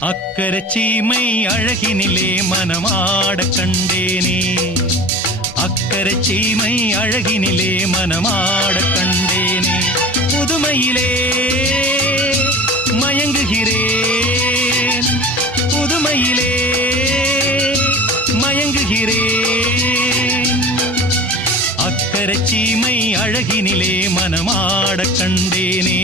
அக்கரை சீமை அழகினிலே மனமாட கண்டேனே. அக்கரை சீமை அழகினிலே மனமாட கண்டேனே. புதுமையிலே மயங்குகிறேன். புதுமையிலே மயங்குகிறேன். அக்கரை சீமை அழகினிலே மனமாட கண்டேனே.